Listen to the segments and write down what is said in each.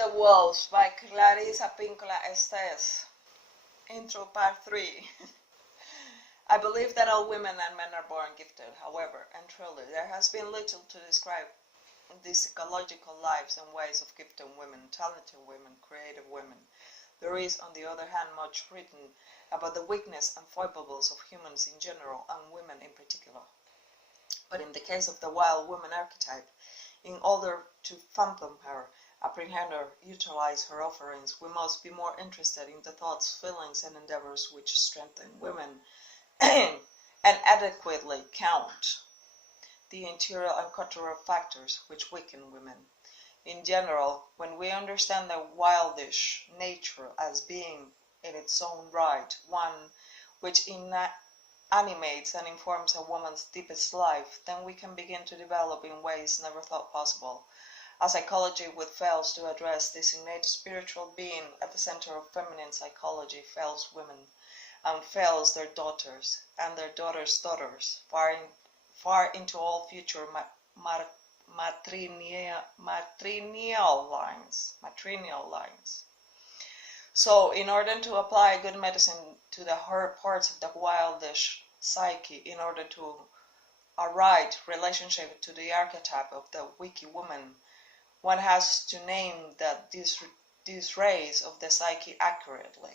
the Wolves by Clarissa Pinkola Estes. Intro Part 3. I believe that all women and men are born gifted. However, and truly, there has been little to describe the psychological lives and ways of gifted women, talented women, creative women. There is, on the other hand, much written about the weakness and foibles of humans in general and women in particular. But in the case of the wild woman archetype, in order to fathom her, apprehend her, utilize her offerings, we must be more interested in the thoughts, feelings, and endeavors which strengthen women and adequately count the interior and cultural factors which weaken women. In general, when we understand the wildish nature as being, in its own right, one which animates and informs a woman's deepest life, then we can begin to develop in ways never thought possible. A psychology which fails to address this innate spiritual being at the center of feminine psychology fails women, and fails their daughters, and their daughters' daughters, far into all future matrilineal lines. So, in order to apply good medicine to the hurt parts of the wildish psyche, in order to a right relationship to the archetype of the wiki woman, one has to name these rays of the psyche accurately.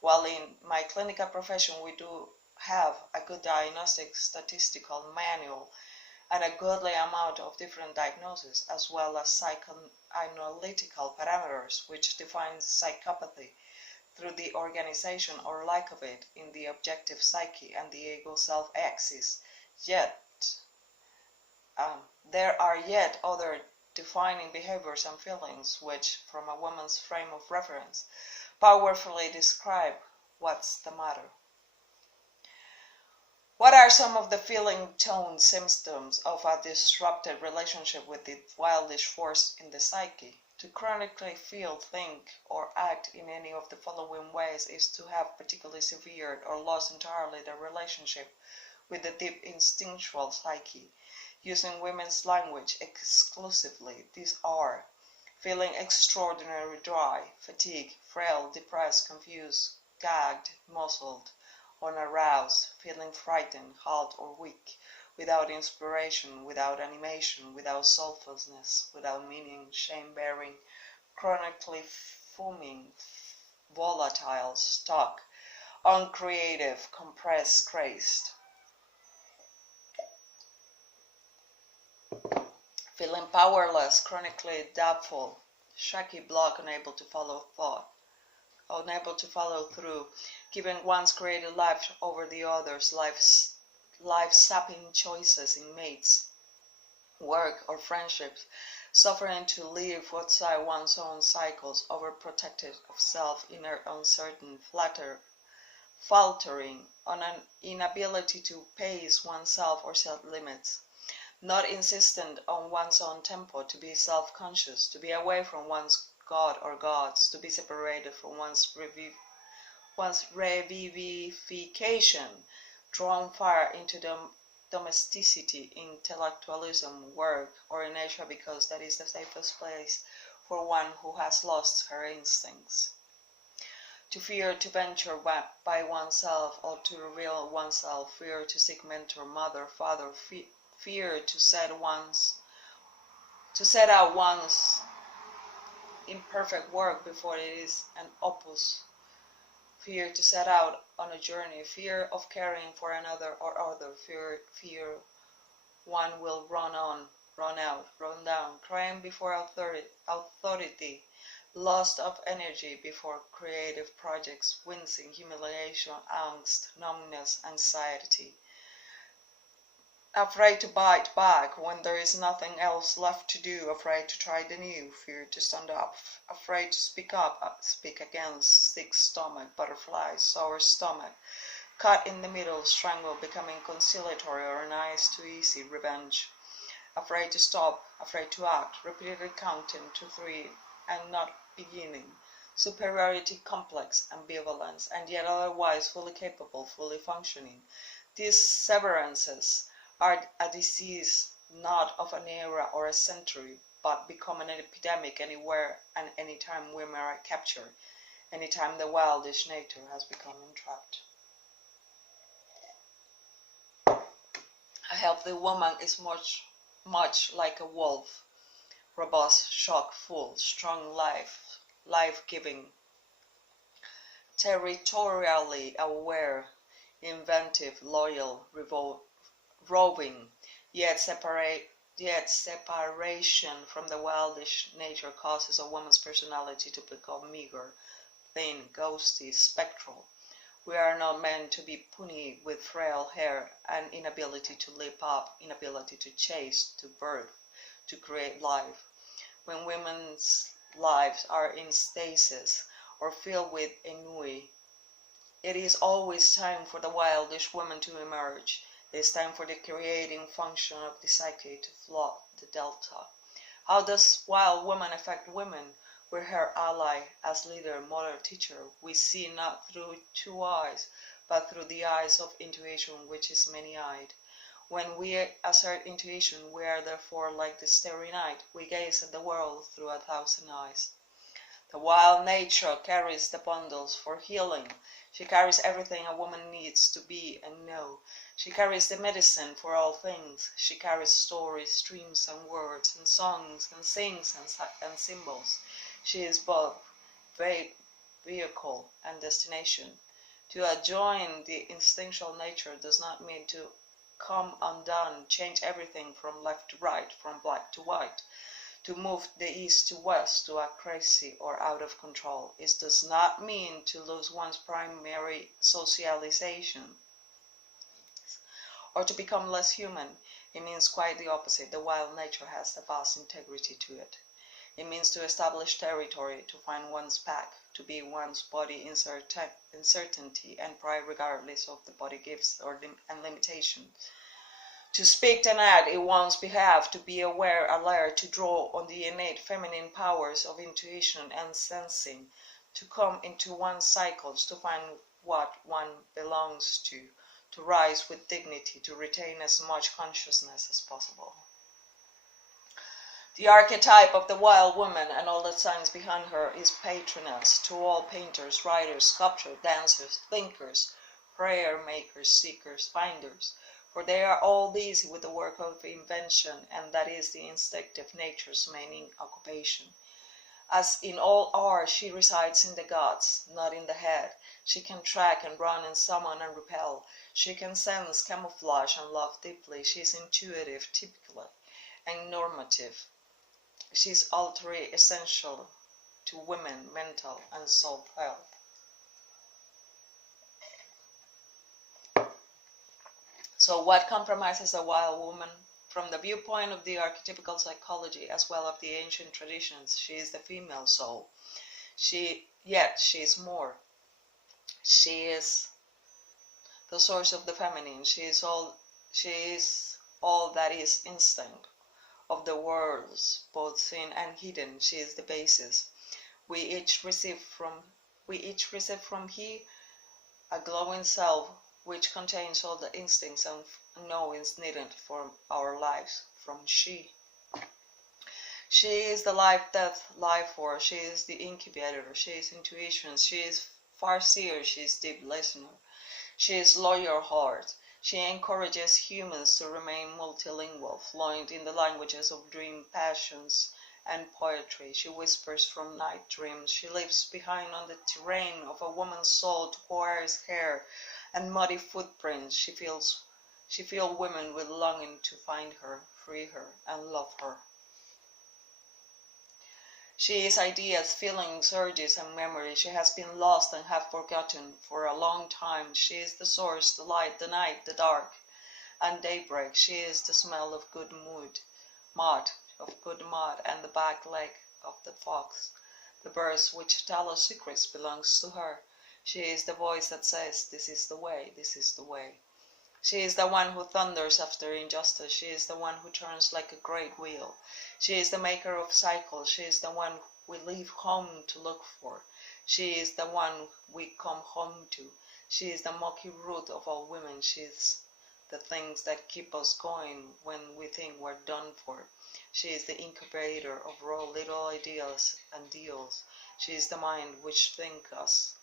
While in my clinical profession we do have a good diagnostic statistical manual and a goodly amount of different diagnoses, as well as psychoanalytical parameters which define psychopathy through the organization or lack of it in the objective psyche and the ego self-axis. Yet, there are yet other defining behaviors and feelings which, from a woman's frame of reference, powerfully describe what's the matter. What are some of the feeling tone symptoms of a disrupted relationship with the wildish force in the psyche? To chronically feel, think, or act in any of the following ways is to have particularly severed or lost entirely the relationship with the deep instinctual psyche. Using women's language exclusively, these are feeling extraordinarily dry, fatigued, frail, depressed, confused, gagged, muzzled, unaroused, feeling frightened, halt, or weak, without inspiration, without animation, without soulfulness, without meaning, shame-bearing, chronically fuming, volatile, stuck, uncreative, compressed, crazed. Feeling powerless, chronically doubtful, shaky, block, unable to follow thought, unable to follow through, giving one's created life over the others, life-sapping choices in mates, work, or friendships, suffering to live outside one's own cycles, overprotected of self, inner, uncertain, faltering, on an inability to pace oneself or set limits, not insistent on one's own tempo, to be self-conscious, to be away from one's god or gods, to be separated from one's revivification, drawn far into domesticity, intellectualism, work, or inertia because that is the safest place for one who has lost her instincts. To fear to venture by oneself or to reveal oneself, fear to seek mentor, mother, father, fear to set out one's imperfect work before it is an opus, fear to set out on a journey, fear of caring for another or other, fear one will run on, run out, run down, crying before authority, loss of energy before creative projects, wincing, humiliation, angst, numbness, anxiety. Afraid to bite back when there is nothing else left to do, afraid to try the new, fear to stand up, afraid to speak up, speak against, sick stomach, butterflies, sour stomach, cut in the middle, strangle, becoming conciliatory or nice too easy, revenge, afraid to stop, afraid to act, repeatedly counting to 3 and not beginning, superiority complex, ambivalence, and yet otherwise fully capable, fully functioning. These severances are a disease not of an era or a century, but become an epidemic anywhere and anytime women are captured, anytime the wildish nature has become entrapped. A healthy woman is much like a wolf, robust, shock-full, strong life-giving, territorially aware, inventive, loyal, roving, yet separation from the wildish nature causes a woman's personality to become meager, thin, ghosty, spectral. We are not meant to be puny with frail hair and inability to leap up, inability to chase, to birth, to create life. When women's lives are in stasis or filled with ennui, it is always time for the wildish woman to emerge. It is time for the creating function of the psyche to flood the delta. How does wild woman affect women? We're her ally, as leader, mother, teacher. We see not through two eyes, but through the eyes of intuition, which is many-eyed. When we assert intuition, we are therefore like the starry night. We gaze at the world through 1,000 eyes. The wild nature carries the bundles for healing. She carries everything a woman needs to be and know. She carries the medicine for all things. She carries stories, dreams, and words, and songs, and sings, and symbols. She is both vehicle and destination. To adjoin the instinctual nature does not mean to come undone, change everything from left to right, from black to white, to move the east to west, to act crazy or out of control. It does not mean to lose one's primary socialization or to become less human. It means quite the opposite. The wild nature has a vast integrity to it. It means to establish territory, to find one's pack, to be one's body in certainty and pride regardless of the body gifts and limitations. To speak and act in one's behalf, to be aware, alert, to draw on the innate feminine powers of intuition and sensing, to come into one's cycles, to find what one belongs to rise with dignity, to retain as much consciousness as possible. The archetype of the wild woman and all that stands behind her is patroness to all painters, writers, sculptors, dancers, thinkers, prayer makers, seekers, finders, for they are all busy with the work of invention, and that is the instinctive nature's main occupation. As in all art, she resides in the gods, not in the head. She can track and run and summon and repel. She can sense, camouflage, and love deeply. She is intuitive, typical, and normative. She is utterly essential to women, mental and soul health. So what compromises a wild woman? From the viewpoint of the archetypical psychology as well as the ancient traditions, she is the female soul. Yet she is more. She is the source of the feminine. She is all that is instinct of the worlds, both seen and hidden. She is the basis. We each receive from He a glowing self which contains all the instincts and knowings needed for our lives from She. She is the life-death life force. She is the incubator. She is intuition. She is farseer. She is deep listener. She is lawyer heart. She encourages humans to remain multilingual, fluent in the languages of dream, passions, and poetry. She whispers from night dreams. She leaves behind on the terrain of a woman's soul turquoise hair and muddy footprints. She fills women with longing to find her, free her, and love her. She is ideas, feelings, urges, and memories. She has been lost and half forgotten for a long time. She is the source, the light, the night, the dark, and daybreak. She is the smell of good mud, and the back leg of the fox. The birds which tell us secrets belongs to her. She is the voice that says, "This is the way, this is the way." She is the one who thunders after injustice. She is the one who turns like a great wheel. She is the maker of cycles. She is the one we leave home to look for. She is the one we come home to. She is the murky root of all women. She is the things that keep us going when we think we're done for. She is the incubator of raw little ideas and deals. She is the mind which thinks us.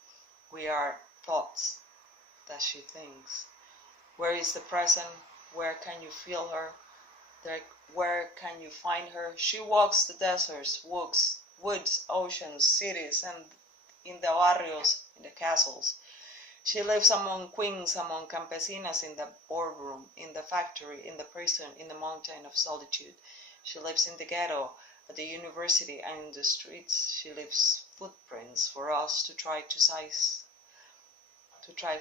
We are thoughts that she thinks. Where is the present? Where can you feel her? Where can you find her? She walks the deserts, woods, oceans, cities, and in the barrios, in the castles. She lives among queens, among campesinas, in the boardroom, in the factory, in the prison, in the mountain of solitude. She lives in the ghetto, at the university, and in the streets. She leaves footprints for us to try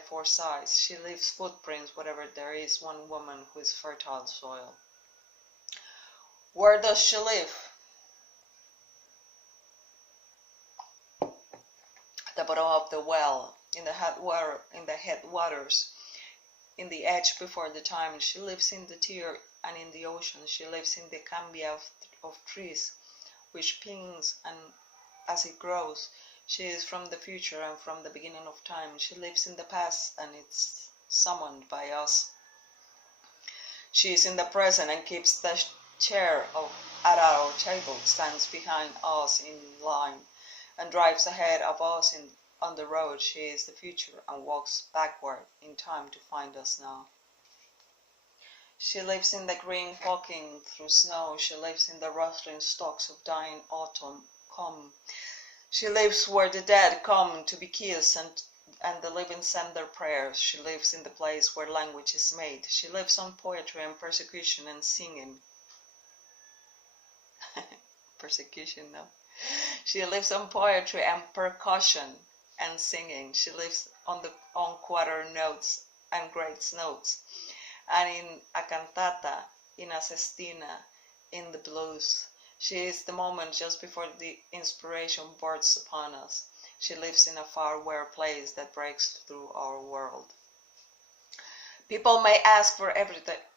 for size. She leaves footprints wherever there is one woman who is fertile soil. Where does she live? At the bottom of the well, in the headwaters, in the edge before the time. She lives in the tear and in the ocean. She lives in the cambia of trees, which pings and as it grows. She is from the future and from the beginning of time. She lives in the past and it's summoned by us. She is in the present and keeps the chair at our table, stands behind us in line, and drives ahead of us on the road. She is the future and walks backward in time to find us now. She lives in the green walking through snow. She lives in the rustling stalks of dying autumn come. She lives where the dead come to be kissed and the living send their prayers. She lives in the place where language is made. She lives on poetry and persecution and singing. Persecution, no. She lives on poetry and percussion and singing. She lives on quarter notes and great notes, and in a cantata, in a sestina, in the blues. She is the moment just before the inspiration bursts upon us. She lives in a faraway place that breaks through our world. People may ask for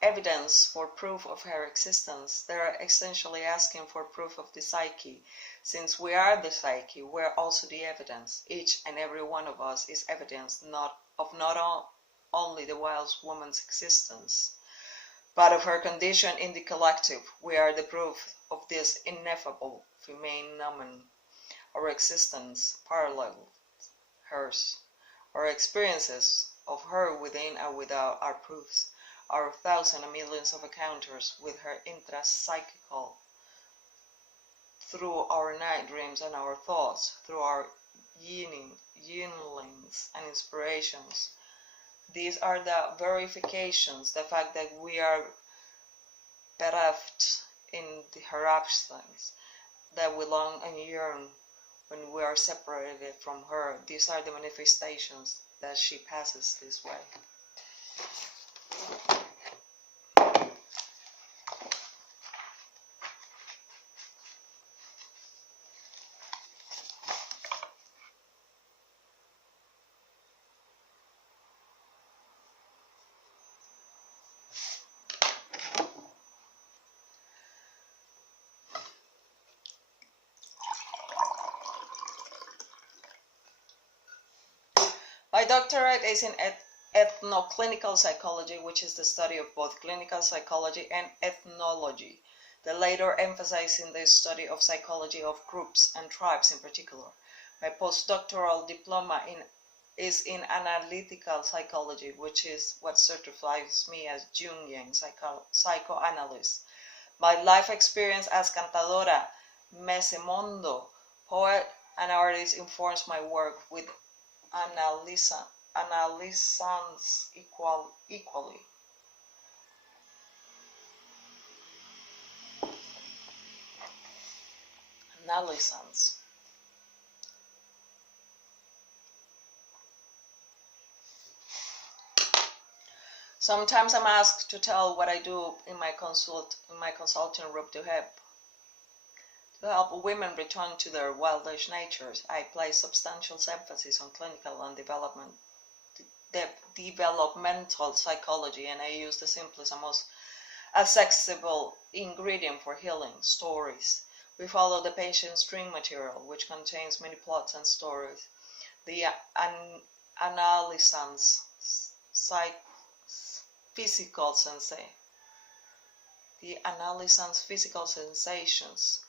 evidence, for proof of her existence. They are essentially asking for proof of the psyche. Since we are the psyche, we are also the evidence. Each and every one of us is evidence not only the wild woman's existence, but of her condition in the collective. We are the proof of this ineffable phenomenon. Our existence parallels hers. Our experiences of her within and without are proofs. Our thousands and millions of encounters with her intrapsychical, through our night dreams and our thoughts, through our yearnings and inspirations. These are the verifications, the fact that we are bereft in her absence, that we long and yearn when we are separated from her. These are the manifestations that she passes this way. My doctorate is in ethnoclinical psychology, which is the study of both clinical psychology and ethnology, the latter emphasizing the study of psychology of groups and tribes in particular. My postdoctoral diploma is in analytical psychology, which is what certifies me as Jungian psychoanalyst. My life experience as cantadora, mesemondo, poet, and artist informs my work with analysans equally. Analysans. Sometimes I'm asked to tell what I do in my consulting room to help women return to their wildish natures. I place substantial emphasis on clinical and developmental psychology, and I use the simplest and most accessible ingredient for healing: stories. We follow the patient's dream material, which contains many plots and stories. The analysans physical sensation. The analysand's physical sensations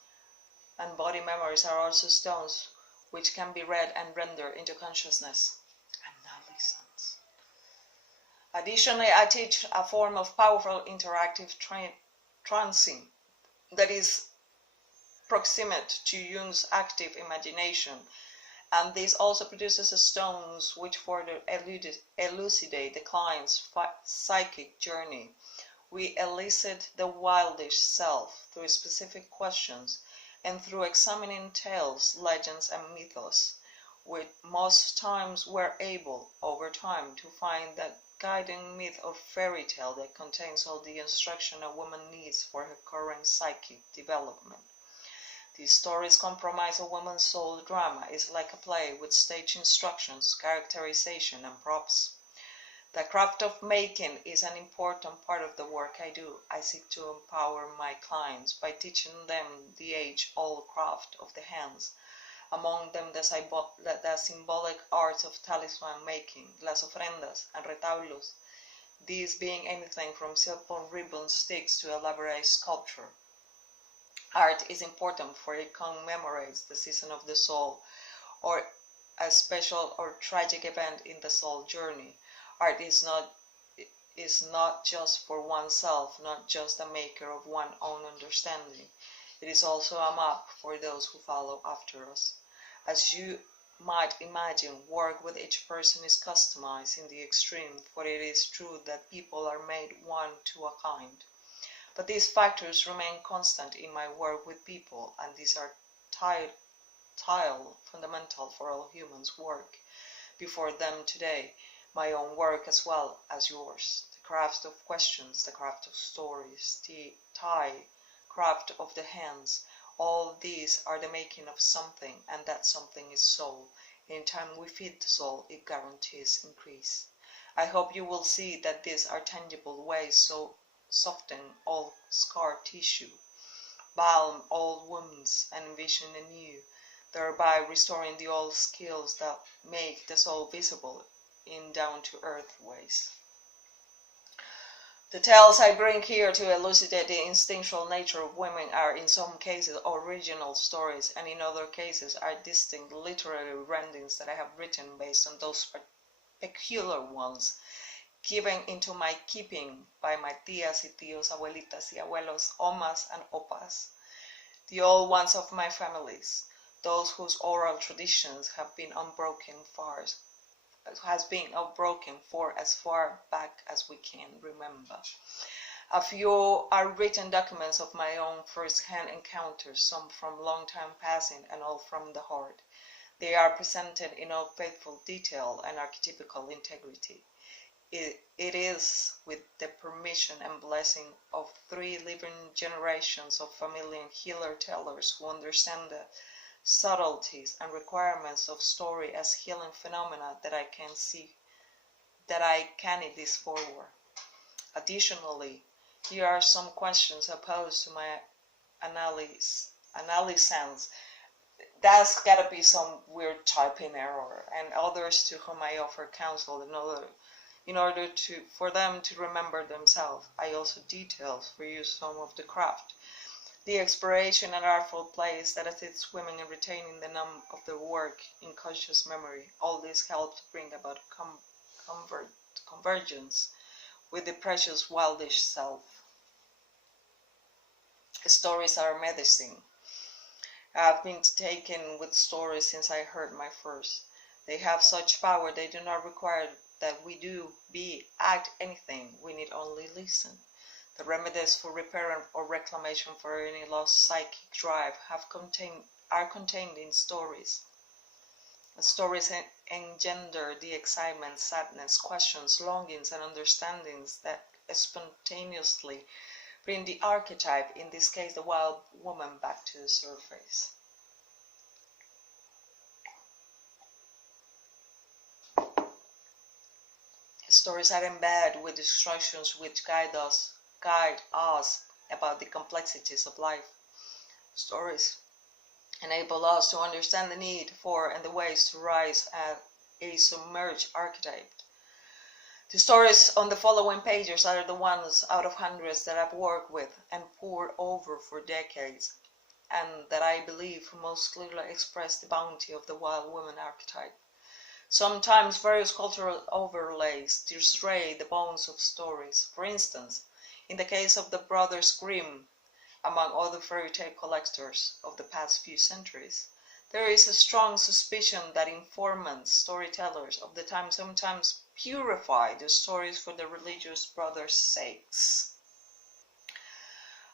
and body memories are also stones which can be read and rendered into consciousness. Analysans. Additionally, I teach a form of powerful interactive trancing that is proximate to Jung's active imagination, and this also produces stones which further elucidate the client's psychic journey. We elicit the wildish self through specific questions and through examining tales, legends, and mythos. We most times we're able, over time, to find that guiding myth or fairy tale that contains all the instruction a woman needs for her current psychic development. These stories comprise a woman's soul drama. It's like a play with stage instructions, characterization, and props. The craft of making is an important part of the work I do. I seek to empower my clients by teaching them the age-old craft of the hands, among them the symbolic arts of talisman making, las ofrendas, and retablos, these being anything from silk ribbon sticks to elaborate sculpture. Art is important for it commemorates the season of the soul, or a special or tragic event in the soul journey. Art is not just for oneself, not just a maker of one's own understanding. It is also a map for those who follow after us. As you might imagine, work with each person is customized in the extreme, for it is true that people are made one to a kind. But these factors remain constant in my work with people, and these are fundamental for all humans' work before them today, my own work as well as yours. The craft of questions, the craft of stories, the craft of the hands, all these are the making of something, and that something is soul. In time we feed the soul, it guarantees increase. I hope you will see that these are tangible ways so soften all scar tissue, balm old wounds, and envision anew, thereby restoring the old skills that make the soul visible in down-to-earth ways. The tales I bring here to elucidate the instinctual nature of women are in some cases original stories, and in other cases are distinct literary renderings that I have written based on those peculiar ones given into my keeping by my tías y tíos, abuelitas y abuelos, omas and opas, the old ones of my families, those whose oral traditions have been unbroken for as far back as we can remember. A few are written documents of my own first-hand encounters, some from long time passing and all from the heart. They are presented in all faithful detail and archetypical integrity. It is with the permission and blessing of 3 living generations of familiar healer-tellers who understand the subtleties and requirements of story as healing phenomena that I carry this forward. Additionally, here are some questions opposed to my analysans. That's gotta be some weird typing error, and others to whom I offer counsel in order for them to remember themselves. I also detail for you some of the craft. The exploration and artful plays that assists women in retaining the num of their work in conscious memory. All this helps bring about convergence with the precious wildish self. Stories are medicine. I have been taken with stories since I heard my first. They have such power, they do not require that we act anything. We need only listen. The remedies for repair or reclamation for any lost psychic drive are contained in stories. The stories engender the excitement, sadness, questions, longings, and understandings that spontaneously bring the archetype, in this case the wild woman, back to the surface. Stories are embedded with instructions which guide us about the complexities of life. Stories enable us to understand the need for and the ways to rise as a submerged archetype. The stories on the following pages are the ones out of hundreds that I've worked with and pored over for decades, and that I believe most clearly express the bounty of the wild woman archetype. Sometimes various cultural overlays disarray the bones of stories. For instance, in the case of the Brothers Grimm, among other fairy tale collectors of the past few centuries, there is a strong suspicion that informants, storytellers of the time sometimes purify the stories for the religious brothers' sakes.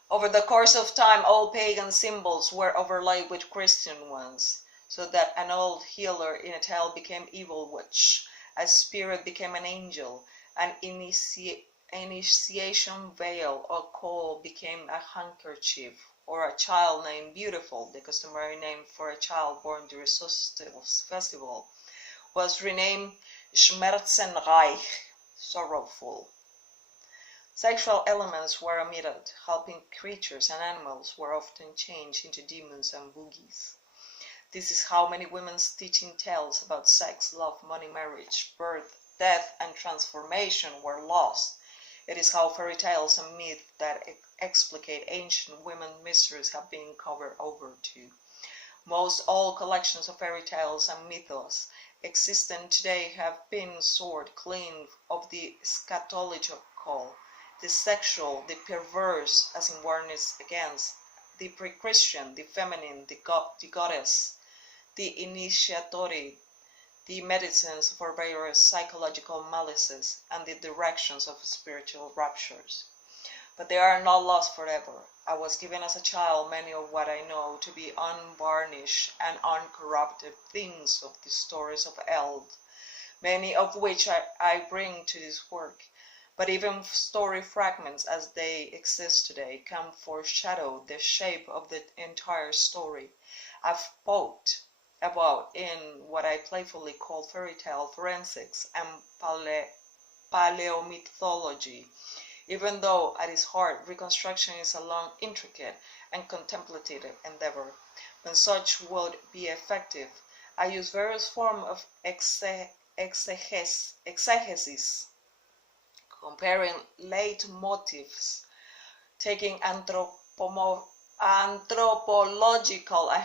Over the course of time, all pagan symbols were overlaid with Christian ones, so that an old healer in a tale became evil witch, a spirit became an angel, an initiation veil or caul became a handkerchief, or a child named Beautiful, the customary name for a child born during solstice festival, was renamed Schmerzenreich, sorrowful. Sexual elements were omitted, helping creatures and animals were often changed into demons and boogies. This is how many women's teaching tales about sex, love, money, marriage, birth, death, and transformation were lost. It is how fairy tales and myths that explicate ancient women mysteries have been covered over too. Most all collections of fairy tales and mythos existent today have been sought clean of the eschatological, the sexual, the perverse, as in warnings against, the pre-Christian, the feminine, the goddess, the initiatory, the medicines for various psychological malices, and the directions of spiritual raptures. But they are not lost forever. I was given as a child many of what I know to be unvarnished and uncorrupted things of the stories of Eld, many of which I bring to this work. But even story fragments as they exist today can foreshadow the shape of the entire story. I've poked about in what I playfully call fairy tale forensics and paleomythology, even though at its heart reconstruction is a long, intricate, and contemplative endeavor. When such would be effective, I use various forms of exegesis, comparing leitmotifs, taking anthropological and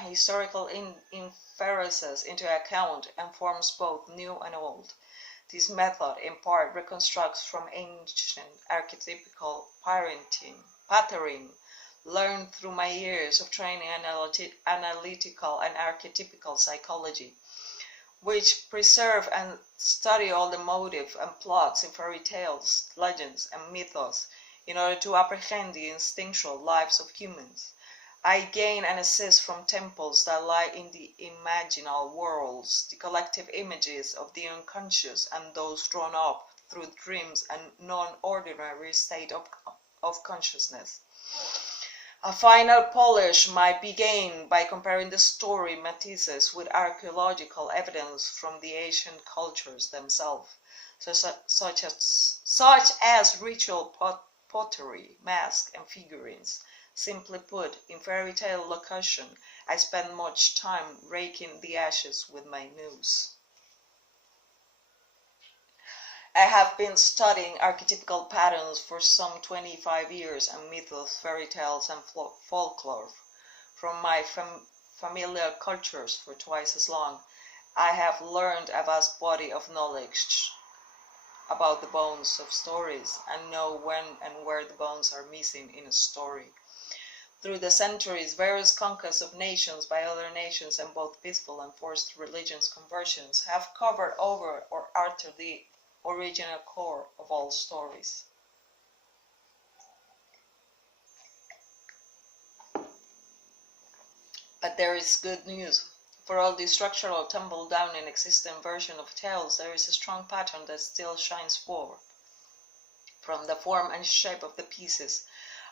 historical inferences into account, and forms both new and old. This method in part reconstructs from ancient archetypical patterning learned through my years of training in analytical and archetypical psychology, which preserve and study all the motive and plots in fairy tales, legends, and mythos in order to apprehend the instinctual lives of humans. I gain and assist from temples that lie in the imaginal worlds, the collective images of the unconscious and those drawn up through dreams and non-ordinary state of consciousness. A final polish might be gained by comparing the story matizes with archaeological evidence from the ancient cultures themselves, such as ritual pottery, masks, and figurines. Simply put, in fairy tale locution, I spend much time raking the ashes with my noose. I have been studying archetypical patterns for some 25 years and mythos, fairy tales, and folklore from my familiar cultures for twice as long. I have learned a vast body of knowledge about the bones of stories and know when and where the bones are missing in a story. Through the centuries, various conquests of nations by other nations and both peaceful and forced religious conversions have covered over or altered the original core of all stories. But there is good news. For all the structural tumble down in existing version of tales, there is a strong pattern that still shines forth. From the form and shape of the pieces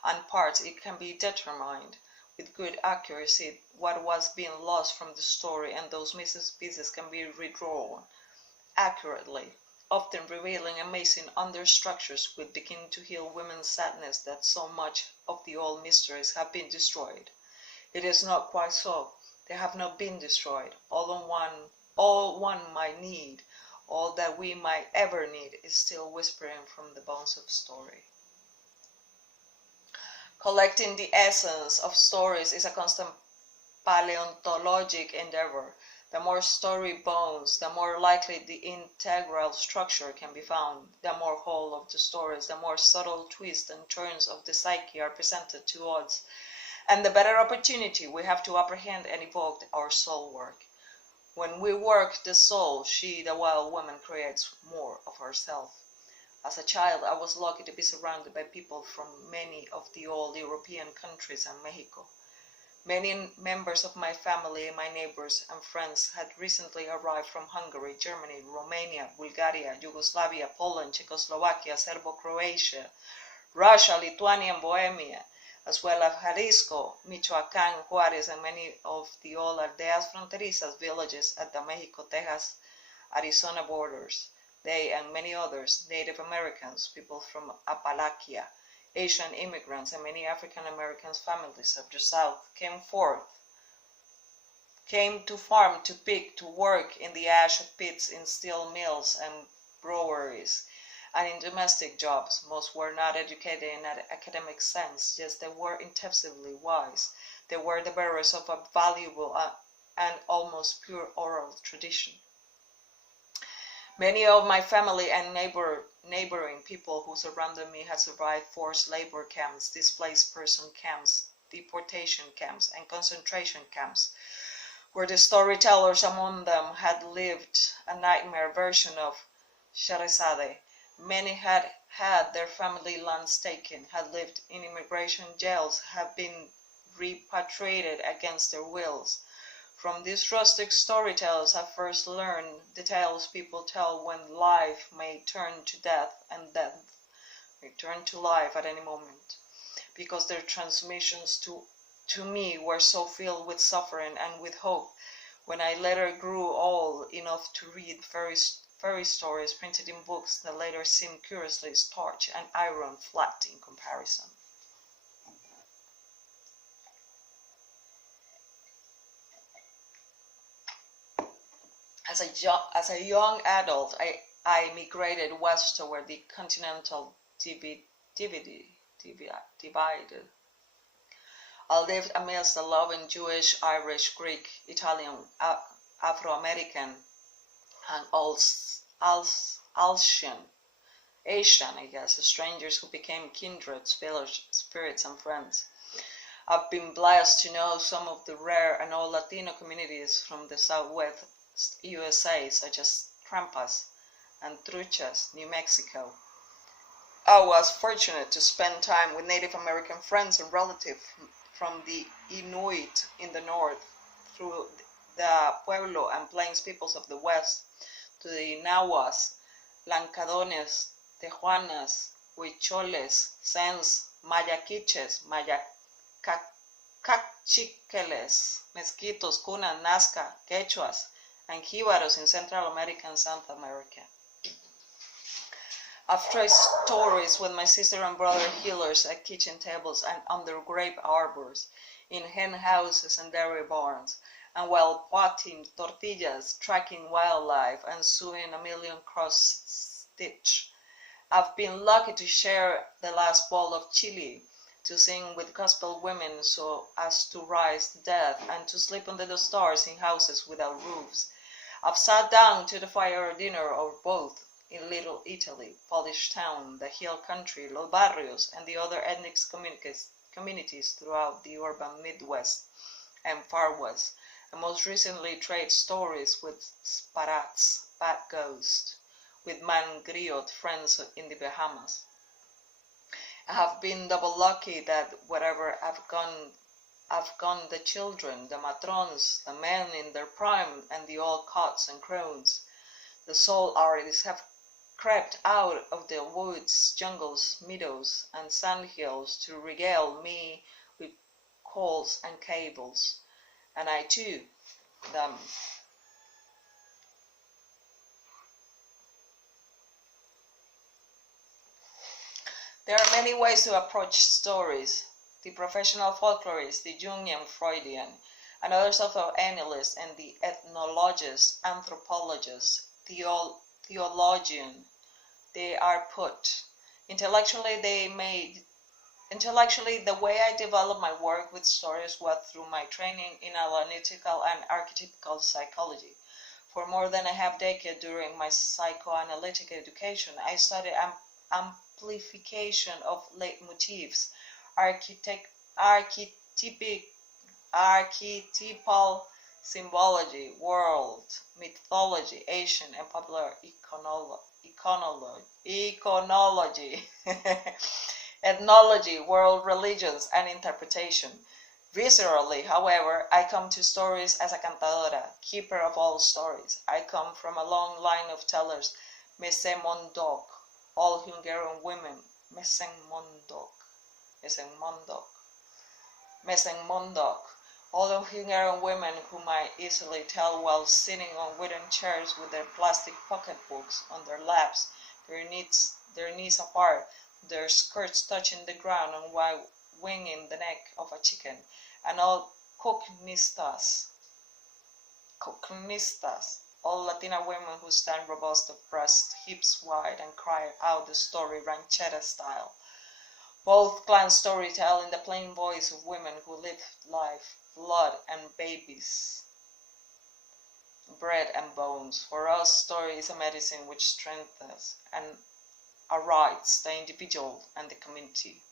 and parts, it can be determined with good accuracy what was being lost from the story, and those missing pieces can be redrawn accurately, often revealing amazing understructures which begin to heal women's sadness that so much of the old mysteries have been destroyed. It is not quite so. They have not been destroyed. All one might need, all that we might ever need is still whispering from the bones of story. Collecting the essence of stories is a constant paleontologic endeavor. The more story bones, the more likely the integral structure can be found. The more whole of the stories, the more subtle twists and turns of the psyche are presented to us, and the better opportunity we have to apprehend and evoke our soul work. When we work the soul, she, the wild woman, creates more of herself. As a child, I was lucky to be surrounded by people from many of the old European countries and Mexico. Many members of my family, my neighbors and friends had recently arrived from Hungary, Germany, Romania, Bulgaria, Yugoslavia, Poland, Czechoslovakia, Serbo-Croatia, Russia, Lithuania, and Bohemia, as well as Jalisco, Michoacán, Juárez, and many of the old aldeas fronterizas villages at the Mexico-Texas, Arizona borders. They and many others, Native Americans, people from Appalachia, Asian immigrants, and many African American families of the South came to farm, to pick, to work in the ash pits, in steel mills and breweries, and in domestic jobs. Most were not educated in an academic sense, yet they were intensively wise. They were the bearers of a valuable and almost pure oral tradition. Many of my family and neighboring people who surrounded me had survived forced labor camps, displaced person camps, deportation camps, and concentration camps, where the storytellers among them had lived a nightmare version of Scheherazade. Many had had their family lands taken, had lived in immigration jails, had been repatriated against their wills. From these rustic storytellers I first learned the tales people tell when life may turn to death and death may turn to life at any moment, because their transmissions to me were so filled with suffering and with hope. When I later grew old enough to read fairy stories printed in books that later seemed curiously starched and iron flat in comparison. As a young adult, I migrated west toward the continental divide. I lived amidst the loving Jewish, Irish, Greek, Italian, Afro-American, and Asian, I guess, strangers who became kindred spirits and friends. I've been blessed to know some of the rare and old Latino communities from the Southwest USA, such as Trampas and Truchas, New Mexico. I was fortunate to spend time with Native American friends and relatives from the Inuit in the north, through the Pueblo and Plains peoples of the west, to the Nahuas, Lancadones, Tehuanas, Huicholes, Sens, Mayaquiches, Cachiqueles, Mezquitos, Cunas, Nazca, Quechuas, and Jibaros in Central America and South America. I've tried stories with my sister and brother healers at kitchen tables and under grape arbors, in hen houses and dairy barns, and while potting tortillas, tracking wildlife, and sewing a million cross stitch. I've been lucky to share the last bowl of chili, to sing with gospel women so as to rise to death, and to sleep under the stars in houses without roofs. I've sat down to the fire or dinner or both in Little Italy, Polish Town, the Hill Country, Los Barrios, and the other ethnic communities throughout the urban Midwest and Far West, and most recently traded stories with Sparats, Bad Ghost, with Man Griot, friends in the Bahamas. I have been double lucky that wherever I've gone the children, the matrons, the men in their prime, and the old cots and crones, the soul artists have crept out of the woods, jungles, meadows, and sandhills to regale me with calls and cables, and I too, them. There are many ways to approach stories. The professional folklorist, the Jungian Freudian, another self-analyst, and the ethnologist, anthropologist, theologian they are put. Intellectually, the way I develop my work with stories was through my training in analytical and archetypical psychology. For more than a half decade during my psychoanalytic education, I studied amplification of leitmotifs, archetypal symbology, world, mythology, Asian and popular iconology, ethnology, world religions, and interpretation. Viscerally, however, I come to stories as a cantadora, keeper of all stories. I come from a long line of tellers, Mesemondok, all Hungarian women, Mesemondok, all of Hungarian women whom I easily tell while sitting on wooden chairs with their plastic pocketbooks on their laps, their knees apart, their skirts touching the ground and while winging the neck of a chicken, and all cocknistas, all Latina women who stand robust of breast, hips wide, and cry out the story ranchera style. Both clans story tell in the plain voice of women who live life, blood, and babies, bread and bones. For us, story is a medicine which strengthens and arights the individual and the community.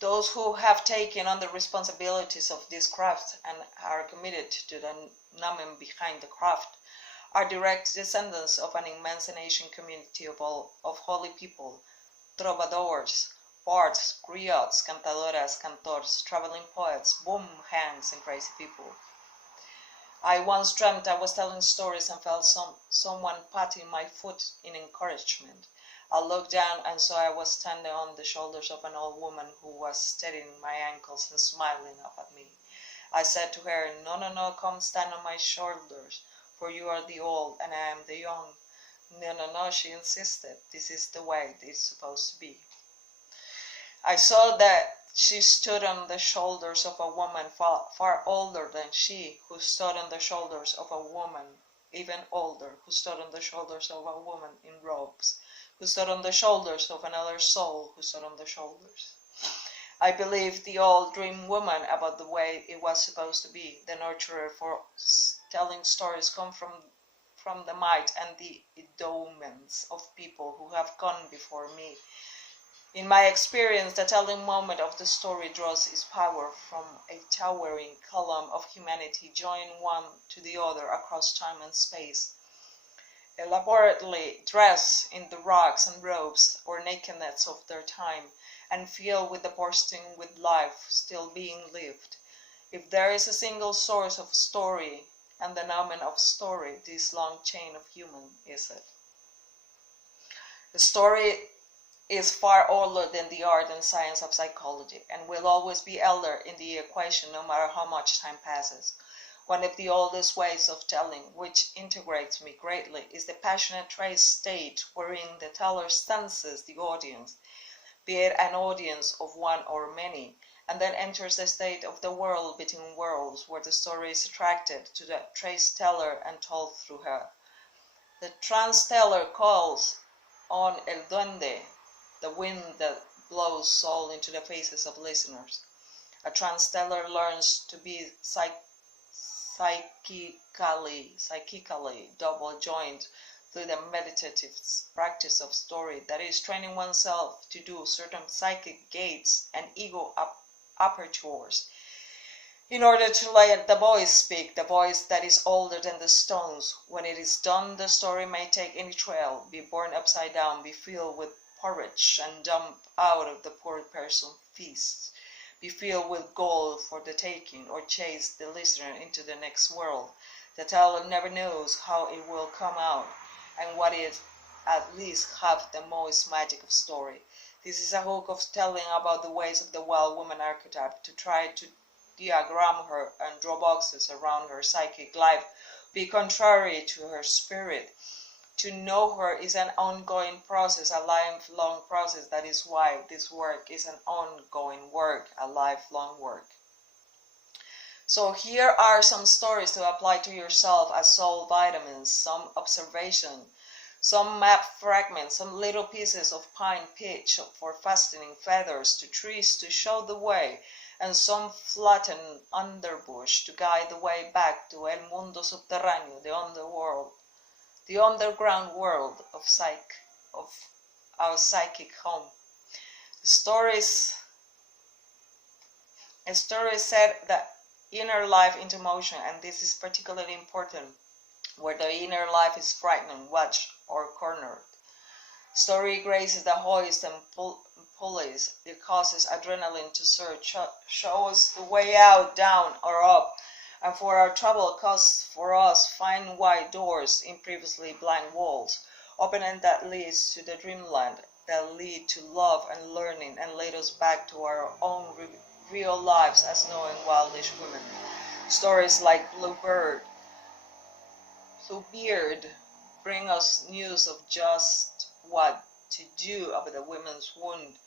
Those who have taken on the responsibilities of this craft and are committed to the numbing behind the craft are direct descendants of an immense ancient community of holy people, trovadores, bards, griots, cantadoras, cantors, traveling poets, boom hands, and crazy people. I once dreamt I was telling stories and felt someone patting my foot in encouragement. I looked down and saw I was standing on the shoulders of an old woman who was steadying my ankles and smiling up at me. I said to her, No, come stand on my shoulders, for you are the old and I am the young. No, she insisted. This is the way it's supposed to be. I saw that she stood on the shoulders of a woman far older than she, who stood on the shoulders of a woman even older, who stood on the shoulders of a woman in robes, who stood on the shoulders of another soul, who stood on the shoulders. I believed the old dream woman about the way it was supposed to be. The nurturer for telling stories come from the might and the endowments of people who have gone before me. In my experience, the telling moment of the story draws its power from a towering column of humanity joined one to the other across time and space. Elaborately dressed in the rags and robes or nakedness of their time, and filled with the bursting with life still being lived. If there is a single source of story and the nomen of story, this long chain of human is it. The story is far older than the art and science of psychology, and will always be elder in the equation no matter how much time passes. One of the oldest ways of telling, which integrates me greatly, is the passionate trace state wherein the teller senses the audience, be it an audience of one or many, and then enters the state of the world between worlds, where the story is attracted to the trace teller and told through her. The trance teller calls on el duende, the wind that blows soul into the faces of listeners. A trance teller learns to be psychically double joined through the meditative practice of story, that is, training oneself to do certain psychic gates and ego apertures, in order to let the voice speak, the voice that is older than the stones. When it is done, the story may take any trail, be born upside down, be filled with porridge and dump out of the poor person's feast, be filled with gold for the taking, or chase the listener into the next world. The teller never knows how it will come out, and what is at least half the most magic of story. This is a hook of telling about the ways of the wild woman archetype, to try to diagram her and draw boxes around her psychic life, be contrary to her spirit. To know her is an ongoing process, a lifelong process. That is why this work is an ongoing work, a lifelong work. So here are some stories to apply to yourself as soul vitamins, some observation, some map fragments, some little pieces of pine pitch for fastening feathers to trees to show the way, and some flattened underbush to guide the way back to El Mundo Subterráneo, the underworld, the underground world of our psychic home. Stories set the inner life into motion, and this is particularly important where the inner life is frightened, watched, or cornered. Story graces the hoist and pulleys. It causes adrenaline to surge, shows the way out, down, or up, and for our trouble causes for us find wide doors in previously blind walls, opening that leads to the dreamland, that lead to love and learning, and lead us back to our own real lives as knowing wildish women. Stories like Bluebeard bring us news of just what to do about the woman's wound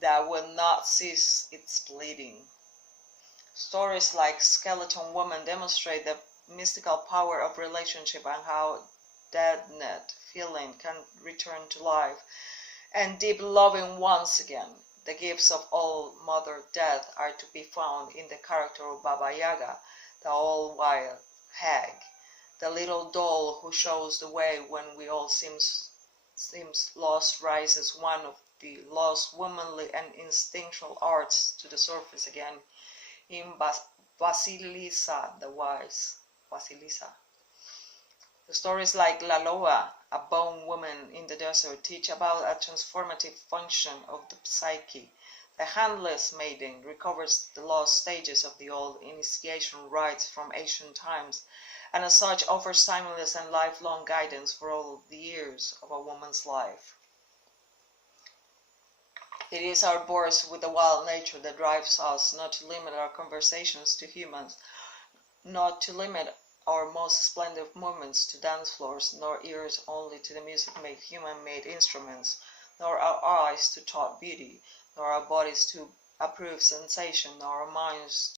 that will not cease its bleeding. Stories like Skeleton Woman demonstrate the mystical power of relationship and how deadness feeling can return to life, and deep loving once again. The gifts of Old Mother Death are to be found in the character of Baba Yaga, the all-wise hag, the little doll who shows the way when we all seems lost, rises one of the lost womanly and instinctual arts to the surface again in Vasilisa the Wise. Vasilisa. The stories like La Loa, a bone woman in the desert, teach about a transformative function of the psyche. The handless maiden recovers the lost stages of the old initiation rites from ancient times, and as such offers timeless and lifelong guidance for all the years of a woman's life. It is our borse with the wild nature that drives us not to limit our conversations to humans, not to limit our most splendid movements to dance floors, nor ears only to the music-made human-made instruments, nor our eyes to taught beauty, nor our bodies to approve sensation, nor our minds